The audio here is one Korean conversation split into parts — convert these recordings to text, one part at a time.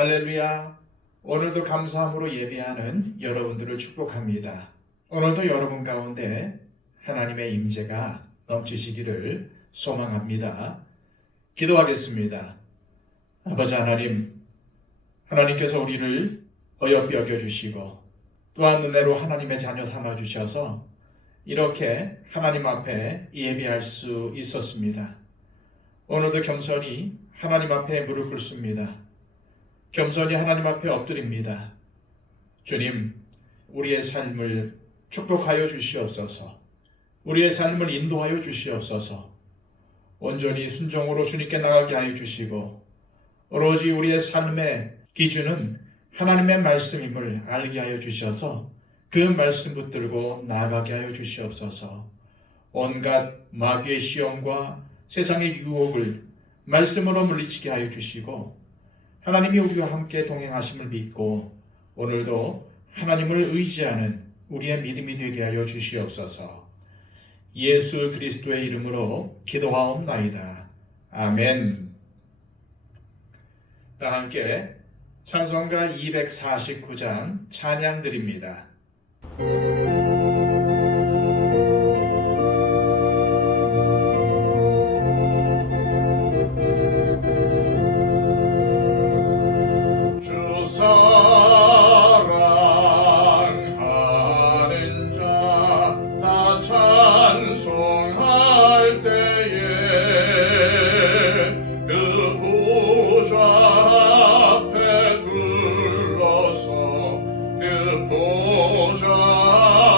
할렐루야. 오늘도 감사함으로 예배하는 여러분들을 축복합니다. 오늘도 여러분 가운데 하나님의 임재가 넘치시기를 소망합니다. 기도하겠습니다. 아버지 하나님, 하나님께서 우리를 어여삐 여겨주시고 또한 은혜로 하나님의 자녀 삼아주셔서 이렇게 하나님 앞에 예배할 수 있었습니다. 오늘도 겸손히 하나님 앞에 무릎 꿇습니다. 겸손히 하나님 앞에 엎드립니다. 주님, 우리의 삶을 축복하여 주시옵소서. 우리의 삶을 인도하여 주시옵소서. 온전히 순종으로 주님께 나가게 하여 주시고 오로지 우리의 삶의 기준은 하나님의 말씀임을 알게 하여 주셔서 그 말씀 붙들고 나아가게 하여 주시옵소서. 온갖 마귀의 시험과 세상의 유혹을 말씀으로 물리치게 하여 주시고 하나님이 우리와 함께 동행하심을 믿고 오늘도 하나님을 의지하는 우리의 믿음이 되게 하여 주시옵소서. 예수 그리스도의 이름으로 기도하옵나이다. 아멘. 다 함께 찬송가 249장 찬양 드립니다. 보좌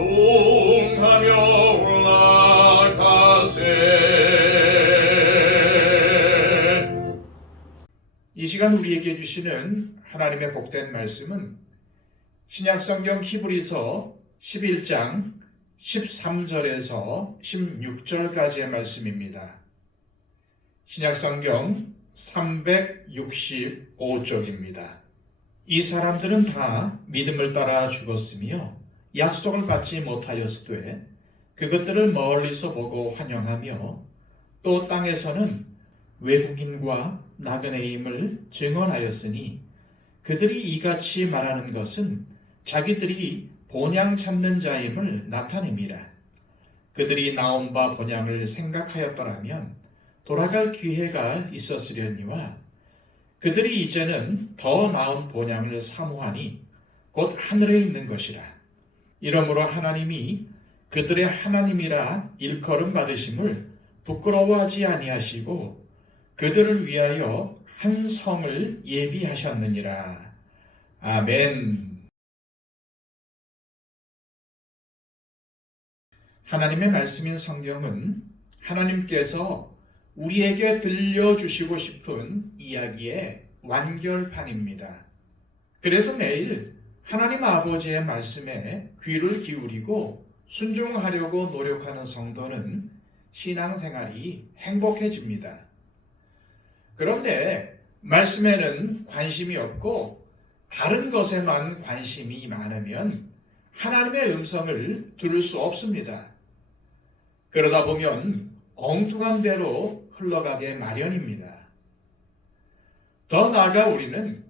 송하며 올라가세. 이 시간 우리에게 주시는 하나님의 복된 말씀은 신약성경 히브리서 11장 13절에서 16절까지의 말씀입니다. 신약성경 365쪽입니다. 이 사람들은 다 믿음을 따라 죽었으며 약속을 받지 못하였으되 그것들을 멀리서 보고 환영하며 또 땅에서는 외국인과 나그네임을 증언하였으니 그들이 이같이 말하는 것은 자기들이 본향 찾는 자임을 나타냅니다. 그들이 나온 바 본향을 생각하였더라면 돌아갈 기회가 있었으려니와 그들이 이제는 더 나은 본향을 사모하니 곧 하늘에 있는 것이라. 이러므로 하나님이 그들의 하나님이라 일컬음 받으심을 부끄러워하지 아니하시고 그들을 위하여 한 성을 예비하셨느니라. 아멘. 하나님의 말씀인 성경은 하나님께서 우리에게 들려주시고 싶은 이야기의 완결판입니다. 그래서 매일 하나님 아버지의 말씀에 귀를 기울이고 순종하려고 노력하는 성도는 신앙생활이 행복해집니다. 그런데 말씀에는 관심이 없고 다른 것에만 관심이 많으면 하나님의 음성을 들을 수 없습니다. 그러다 보면 엉뚱한 대로 흘러가게 마련입니다. 더 나아가 우리는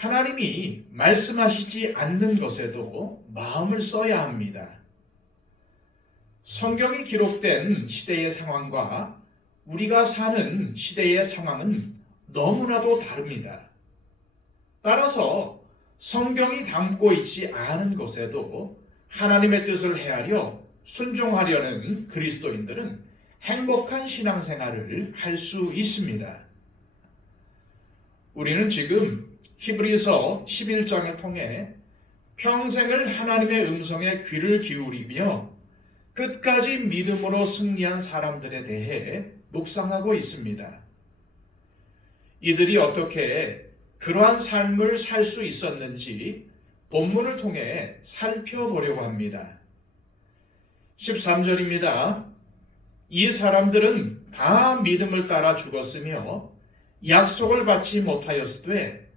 하나님이 말씀하시지 않는 것에도 마음을 써야 합니다. 성경이 기록된 시대의 상황과 우리가 사는 시대의 상황은 너무나도 다릅니다. 따라서 성경이 담고 있지 않은 것에도 하나님의 뜻을 헤아려 순종하려는 그리스도인들은 행복한 신앙생활을 할 수 있습니다. 우리는 지금 히브리서 11장을 통해 평생을 하나님의 음성에 귀를 기울이며 끝까지 믿음으로 승리한 사람들에 대해 묵상하고 있습니다. 이들이 어떻게 그러한 삶을 살 수 있었는지 본문을 통해 살펴보려고 합니다. 13절입니다. 이 사람들은 다 믿음을 따라 죽었으며 약속을 받지 못하였으되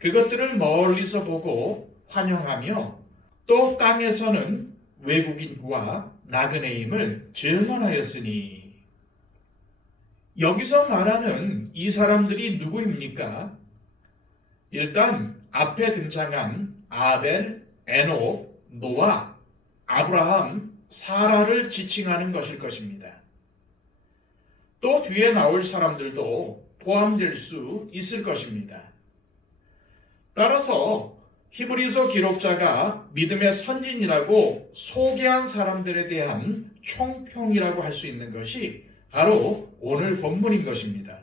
그것들을 멀리서 보고 환영하며 또 땅에서는 외국인과 나그네임을 증언하였으니. 여기서 말하는 이 사람들이 누구입니까? 일단 앞에 등장한 아벨, 에녹, 노아, 아브라함, 사라를 지칭하는 것일 것입니다. 또 뒤에 나올 사람들도 포함될 수 있을 것입니다. 따라서 히브리서 기록자가 믿음의 선진이라고 소개한 사람들에 대한 총평이라고 할 수 있는 것이 바로 오늘 본문인 것입니다.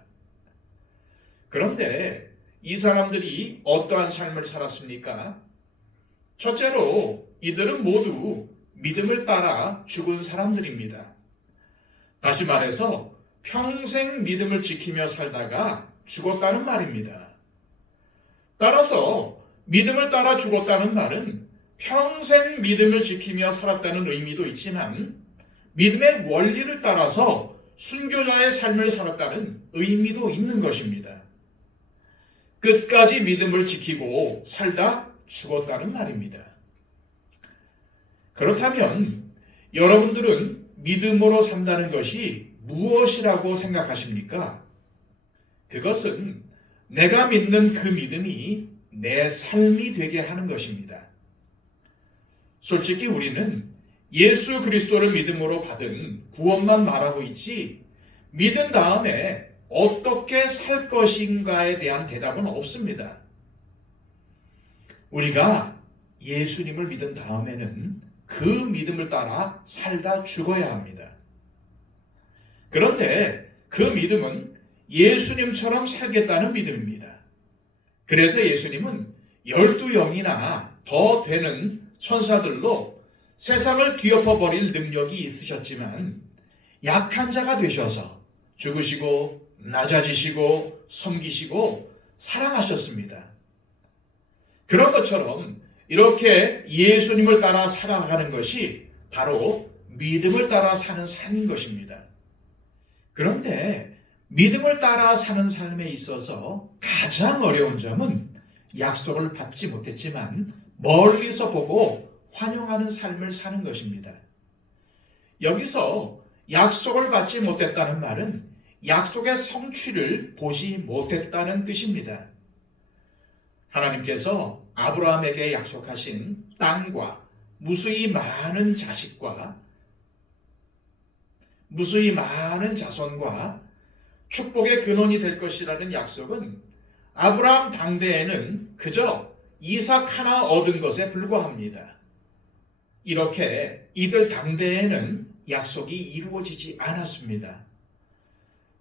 그런데 이 사람들이 어떠한 삶을 살았습니까? 첫째로 이들은 모두 믿음을 따라 죽은 사람들입니다. 다시 말해서 평생 믿음을 지키며 살다가 죽었다는 말입니다. 따라서 믿음을 따라 죽었다는 말은 평생 믿음을 지키며 살았다는 의미도 있지만 믿음의 원리를 따라서 순교자의 삶을 살았다는 의미도 있는 것입니다. 끝까지 믿음을 지키고 살다 죽었다는 말입니다. 그렇다면 여러분들은 믿음으로 산다는 것이 무엇이라고 생각하십니까? 그것은 내가 믿는 그 믿음이 내 삶이 되게 하는 것입니다. 솔직히 우리는 예수 그리스도를 믿음으로 받은 구원만 말하고 있지 믿은 다음에 어떻게 살 것인가에 대한 대답은 없습니다. 우리가 예수님을 믿은 다음에는 그 믿음을 따라 살다 죽어야 합니다. 그런데 그 믿음은 예수님처럼 살겠다는 믿음입니다. 그래서 예수님은 12영이나 더 되는 천사들로 세상을 뒤엎어버릴 능력이 있으셨지만 약한 자가 되셔서 죽으시고 낮아지시고 섬기시고 사랑하셨습니다. 그런 것처럼 이렇게 예수님을 따라 살아가는 것이 바로 믿음을 따라 사는 삶인 것입니다. 그런데 믿음을 따라 사는 삶에 있어서 가장 어려운 점은 약속을 받지 못했지만 멀리서 보고 환영하는 삶을 사는 것입니다. 여기서 약속을 받지 못했다는 말은 약속의 성취를 보지 못했다는 뜻입니다. 하나님께서 아브라함에게 약속하신 땅과 무수히 많은 자식과 무수히 많은 자손과 축복의 근원이 될 것이라는 약속은 아브라함 당대에는 그저 이삭 하나 얻은 것에 불과합니다. 이렇게 이들 당대에는 약속이 이루어지지 않았습니다.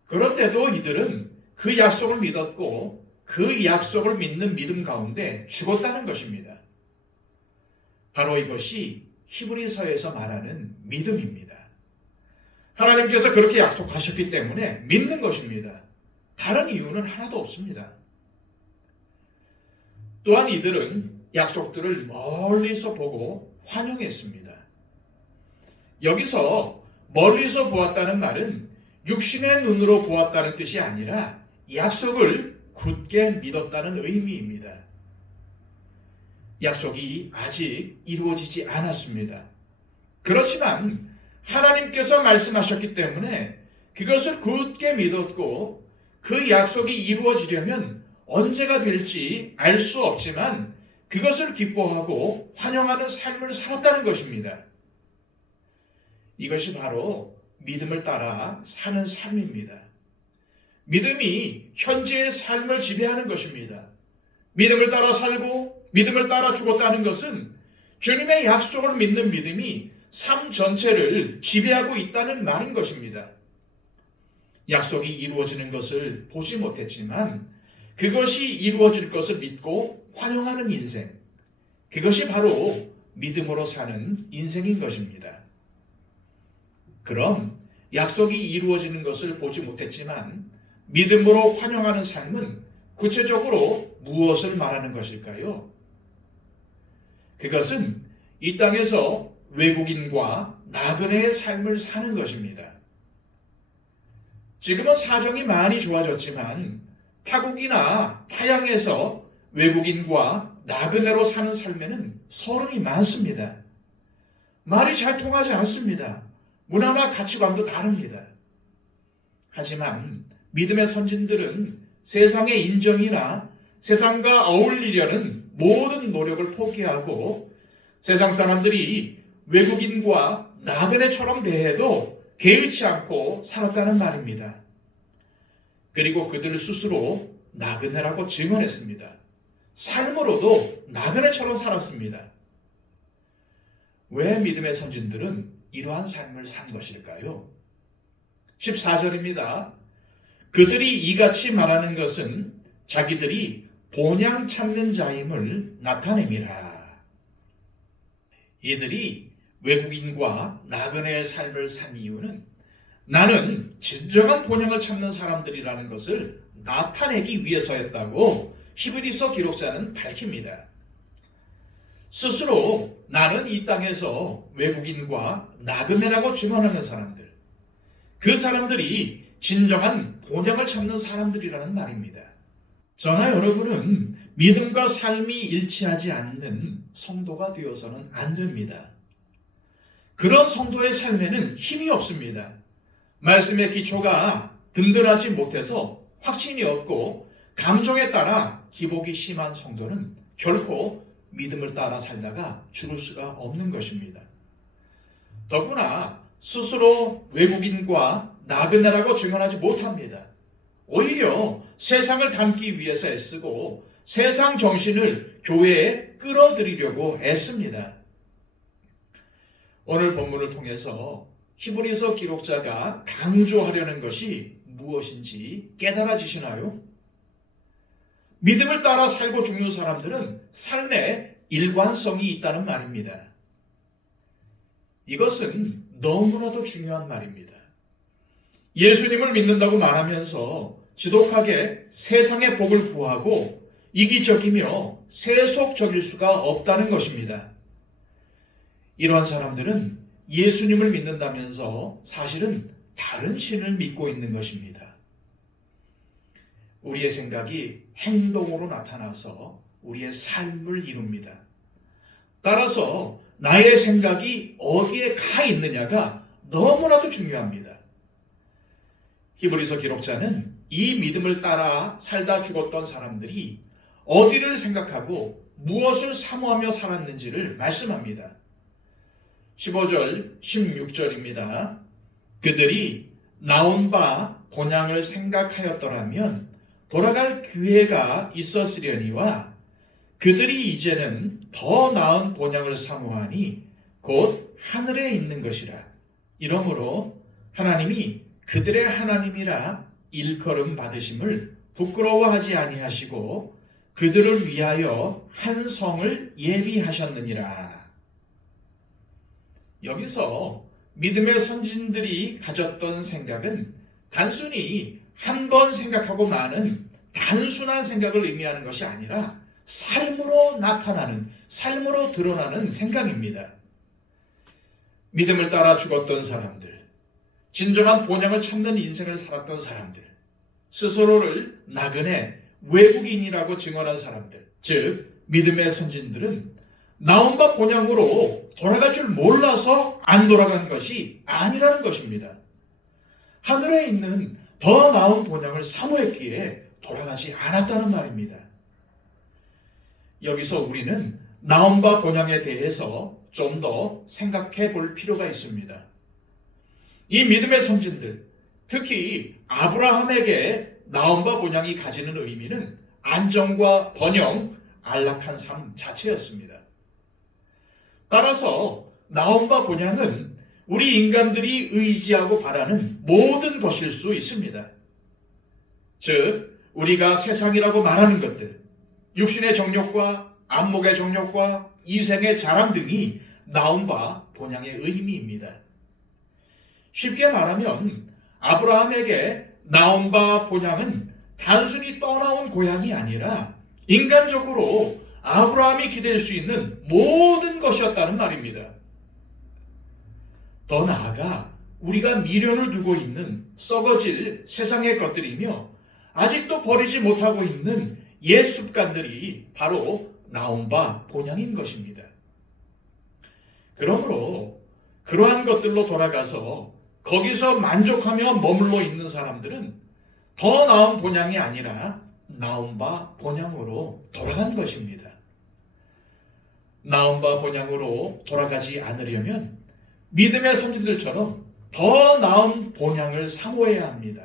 그런데도 이들은 그 약속을 믿었고 그 약속을 믿는 믿음 가운데 죽었다는 것입니다. 바로 이것이 히브리서에서 말하는 믿음입니다. 하나님께서 그렇게 약속하셨기 때문에 믿는 것입니다. 다른 이유는 하나도 없습니다. 또한 이들은 약속들을 멀리서 보고 환영했습니다. 여기서 멀리서 보았다는 말은 육신의 눈으로 보았다는 뜻이 아니라 약속을 굳게 믿었다는 의미입니다. 약속이 아직 이루어지지 않았습니다. 그렇지만 하나님께서 말씀하셨기 때문에 그것을 굳게 믿었고 그 약속이 이루어지려면 언제가 될지 알 수 없지만 그것을 기뻐하고 환영하는 삶을 살았다는 것입니다. 이것이 바로 믿음을 따라 사는 삶입니다. 믿음이 현재의 삶을 지배하는 것입니다. 믿음을 따라 살고 믿음을 따라 죽었다는 것은 주님의 약속을 믿는 믿음이 삶 전체를 지배하고 있다는 말인 것입니다. 약속이 이루어지는 것을 보지 못했지만 그것이 이루어질 것을 믿고 환영하는 인생, 그것이 바로 믿음으로 사는 인생인 것입니다. 그럼 약속이 이루어지는 것을 보지 못했지만 믿음으로 환영하는 삶은 구체적으로 무엇을 말하는 것일까요? 그것은 이 땅에서 외국인과 나그네의 삶을 사는 것입니다. 지금은 사정이 많이 좋아졌지만 타국이나 타양에서 외국인과 나그네로 사는 삶에는 서름이 많습니다. 말이 잘 통하지 않습니다. 문화나 가치관도 다릅니다. 하지만 믿음의 선진들은 세상의 인정이나 세상과 어울리려는 모든 노력을 포기하고 세상 사람들이 외국인과 나그네처럼 대해도 개의치 않고 살았다는 말입니다. 그리고 그들 스스로 나그네라고 증언했습니다. 삶으로도 나그네처럼 살았습니다. 왜 믿음의 선진들은 이러한 삶을 산 것일까요? 14절입니다. 그들이 이같이 말하는 것은 자기들이 본향 찾는 자임을 나타냅니다. 이들이 외국인과 나그네의 삶을 산 이유는 나는 진정한 본향을 찾는 사람들이라는 것을 나타내기 위해서였다고 히브리서 기록자는 밝힙니다. 스스로 나는 이 땅에서 외국인과 나그네라고 증언하는 사람들, 그 사람들이 진정한 본향을 찾는 사람들이라는 말입니다. 저나 여러분은 믿음과 삶이 일치하지 않는 성도가 되어서는 안 됩니다. 그런 성도의 삶에는 힘이 없습니다. 말씀의 기초가 든든하지 못해서 확신이 없고 감정에 따라 기복이 심한 성도는 결코 믿음을 따라 살다가 죽을 수가 없는 것입니다. 더구나 스스로 외국인과 나그네라고 증언하지 못합니다. 오히려 세상을 닮기 위해서 애쓰고 세상 정신을 교회에 끌어들이려고 애씁니다. 오늘 본문을 통해서 히브리서 기록자가 강조하려는 것이 무엇인지 깨달아지시나요? 믿음을 따라 살고 죽는 사람들은 삶에 일관성이 있다는 말입니다. 이것은 너무나도 중요한 말입니다. 예수님을 믿는다고 말하면서 지독하게 세상의 복을 구하고 이기적이며 세속적일 수가 없다는 것입니다. 이러한 사람들은 예수님을 믿는다면서 사실은 다른 신을 믿고 있는 것입니다. 우리의 생각이 행동으로 나타나서 우리의 삶을 이룹니다. 따라서 나의 생각이 어디에 가 있느냐가 너무나도 중요합니다. 히브리서 기록자는 이 믿음을 따라 살다 죽었던 사람들이 어디를 생각하고 무엇을 사모하며 살았는지를 말씀합니다. 15절, 16절입니다. 그들이 나온 바 본향을 생각하였더라면 돌아갈 기회가 있었으려니와 그들이 이제는 더 나은 본향을 사모하니 곧 하늘에 있는 것이라. 이러므로 하나님이 그들의 하나님이라 일컬음 받으심을 부끄러워하지 아니하시고 그들을 위하여 한 성을 예비하셨느니라. 여기서 믿음의 선진들이 가졌던 생각은 단순히 한 번 생각하고 마는 단순한 생각을 의미하는 것이 아니라 삶으로 나타나는, 삶으로 드러나는 생각입니다. 믿음을 따라 죽었던 사람들, 진정한 본향을 찾는 인생을 살았던 사람들, 스스로를 나그네, 외국인이라고 증언한 사람들, 즉 믿음의 선진들은 나온 바 본향으로 돌아갈 줄 몰라서 안 돌아간 것이 아니라는 것입니다. 하늘에 있는 더 나은 본향을 사모했기에 돌아가지 않았다는 말입니다. 여기서 우리는 나온 바 본향에 대해서 좀 더 생각해 볼 필요가 있습니다. 이 믿음의 선진들, 특히 아브라함에게 나온 바 본향이 가지는 의미는 안정과 번영, 안락한 삶 자체였습니다. 따라서 나온 바 본향은 우리 인간들이 의지하고 바라는 모든 것일 수 있습니다. 즉, 우리가 세상이라고 말하는 것들, 육신의 정욕과 안목의 정욕과 이생의 자랑 등이 나온 바 본향의 의미입니다. 쉽게 말하면 아브라함에게 나온 바 본향은 단순히 떠나온 고향이 아니라 인간적으로 아브라함이 기댈 수 있는 모든 것이었다는 말입니다. 더 나아가 우리가 미련을 두고 있는 썩어질 세상의 것들이며 아직도 버리지 못하고 있는 옛 습관들이 바로 나온 바 본향인 것입니다. 그러므로 그러한 것들로 돌아가서 거기서 만족하며 머물러 있는 사람들은 더 나은 본향이 아니라 나온 바 본향으로 돌아간 것입니다. 나온 바 본향으로 돌아가지 않으려면 믿음의 선진들처럼 더 나은 본향을 사모해야 합니다.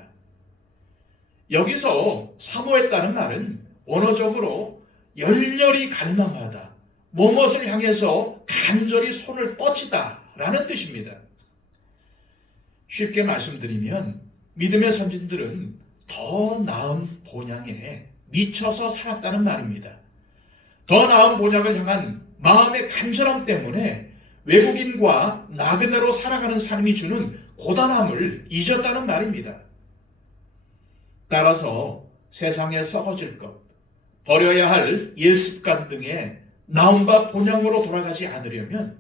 여기서 사모했다는 말은 원어적으로 열렬히 갈망하다, 무엇을 향해서 간절히 손을 뻗치다 라는 뜻입니다. 쉽게 말씀드리면 믿음의 선진들은 더 나은 본향에 미쳐서 살았다는 말입니다. 더 나은 본향을 향한 마음의 간절함 때문에 외국인과 나그네로 살아가는 삶이 주는 고단함을 잊었다는 말입니다. 따라서 세상에 썩어질 것, 버려야 할 옛 습관 등에 나온 바 본향으로 돌아가지 않으려면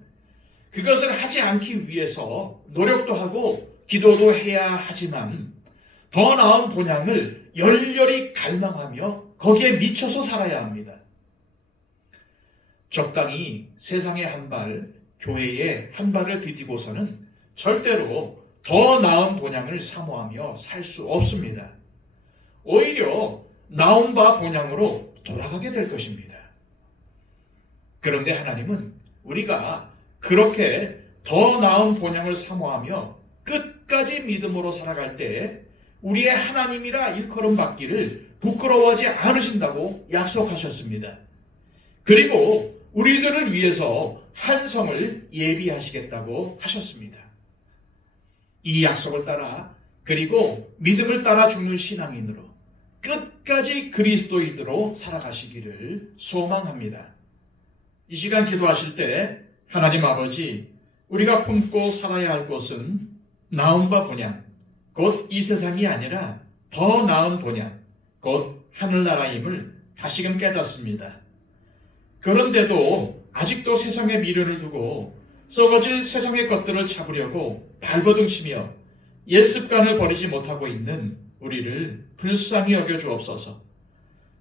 그것을 하지 않기 위해서 노력도 하고 기도도 해야 하지만 더 나은 본향을 열렬히 갈망하며 거기에 미쳐서 살아야 합니다. 적당히 세상에 한 발, 교회에 한 발을 디디고서는 절대로 더 나은 본향을 사모하며 살 수 없습니다. 오히려 나온 바 본향으로 돌아가게 될 것입니다. 그런데 하나님은 우리가 그렇게 더 나은 본향을 사모하며 끝까지 믿음으로 살아갈 때 우리의 하나님이라 일컬음 받기를 부끄러워하지 않으신다고 약속하셨습니다. 그리고 우리들을 위해서 한 성을 예비하시겠다고 하셨습니다. 이 약속을 따라 그리고 믿음을 따라 죽는 신앙인으로 끝까지 그리스도인으로 살아가시기를 소망합니다. 이 시간 기도하실 때 하나님 아버지, 우리가 품고 살아야 할 것은 나은 바 본향, 곧 이 세상이 아니라 더 나은 본향, 곧 하늘나라임을 다시금 깨닫습니다. 그런데도 아직도 세상에 미련을 두고 썩어질 세상의 것들을 잡으려고 발버둥치며 옛 습관을 버리지 못하고 있는 우리를 불쌍히 여겨 주옵소서.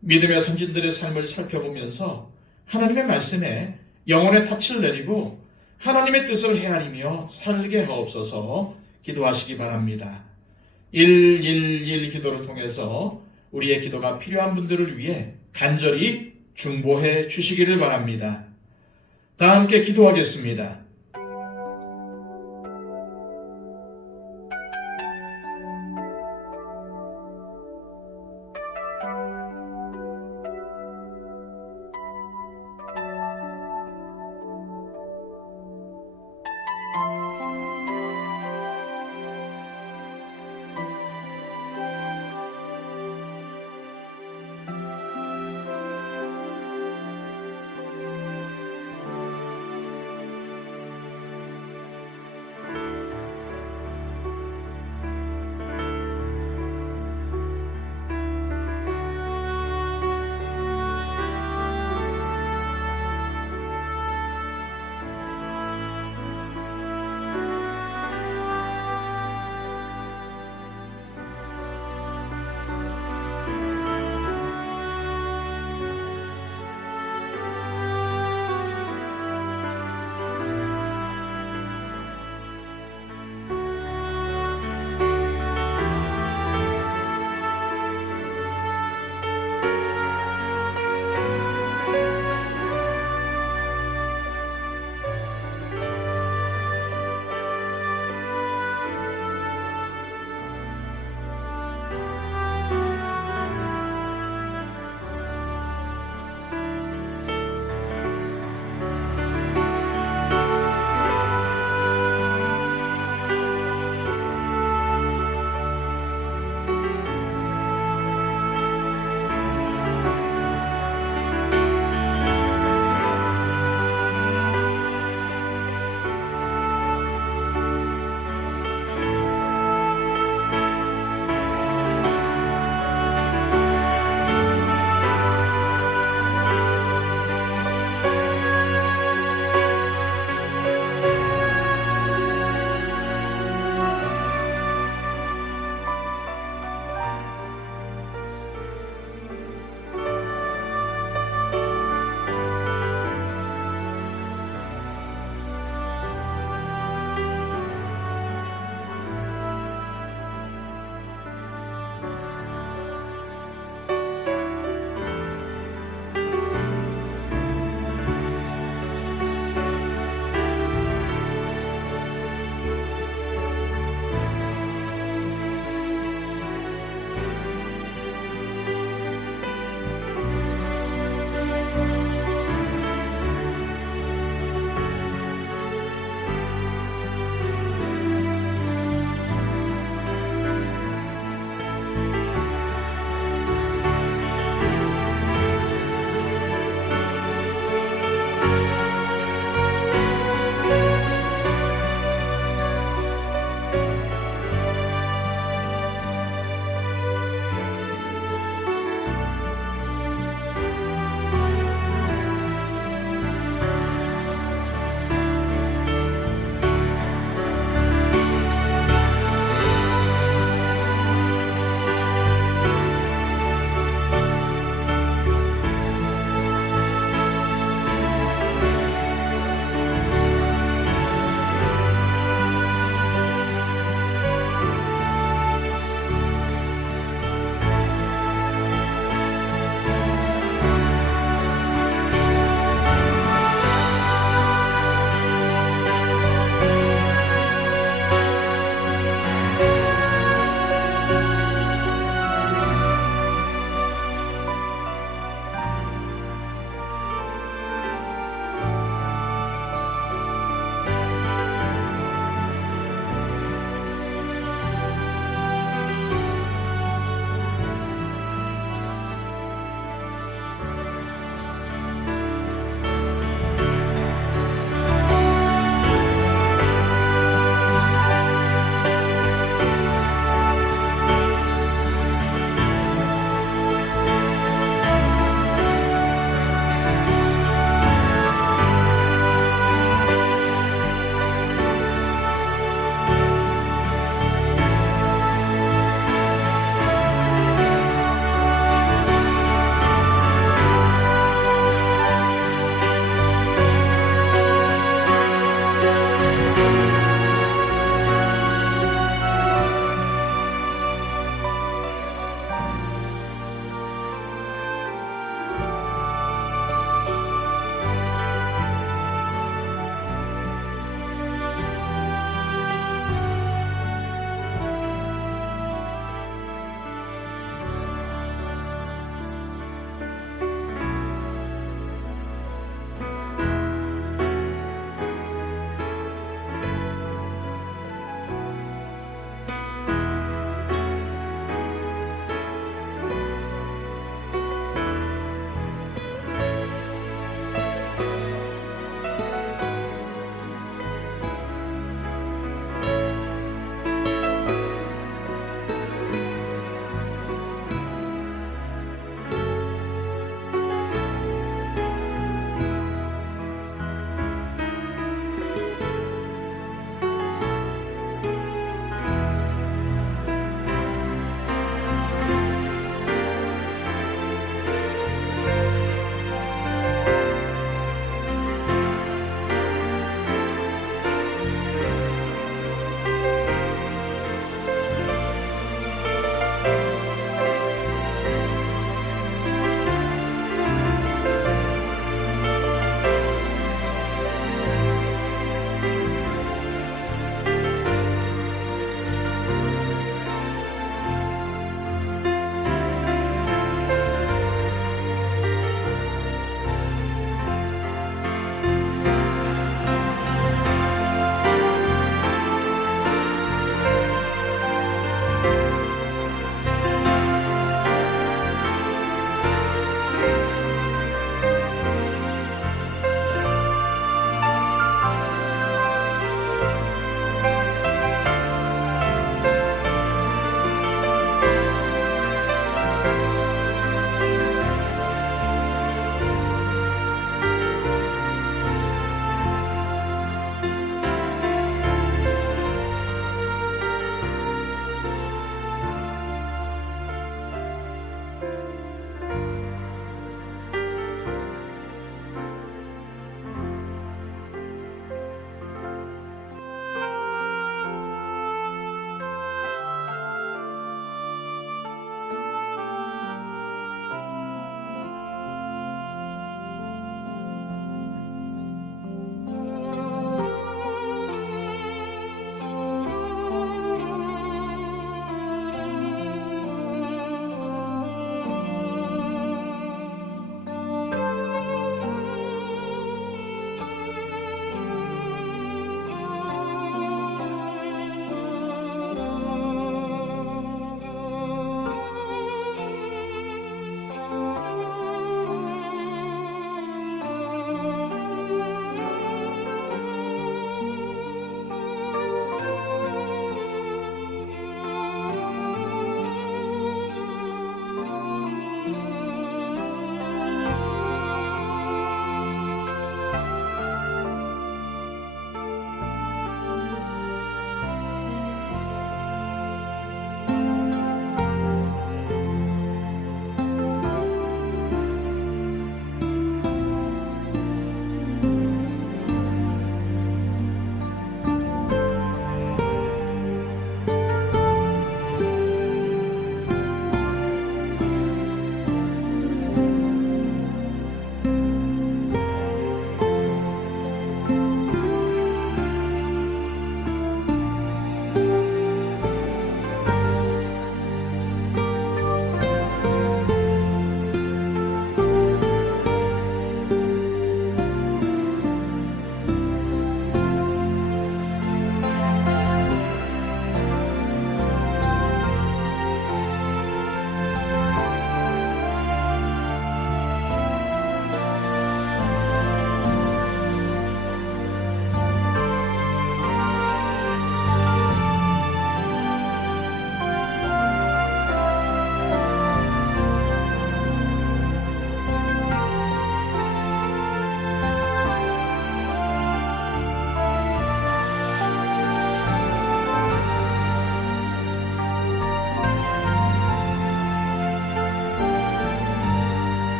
믿음의 선진들의 삶을 살펴보면서 하나님의 말씀에 영혼의 닻을 내리고 하나님의 뜻을 헤아리며 살게 하옵소서 기도하시기 바랍니다. 111 기도를 통해서 우리의 기도가 필요한 분들을 위해 간절히 중보해 주시기를 바랍니다. 다 함께 기도하겠습니다.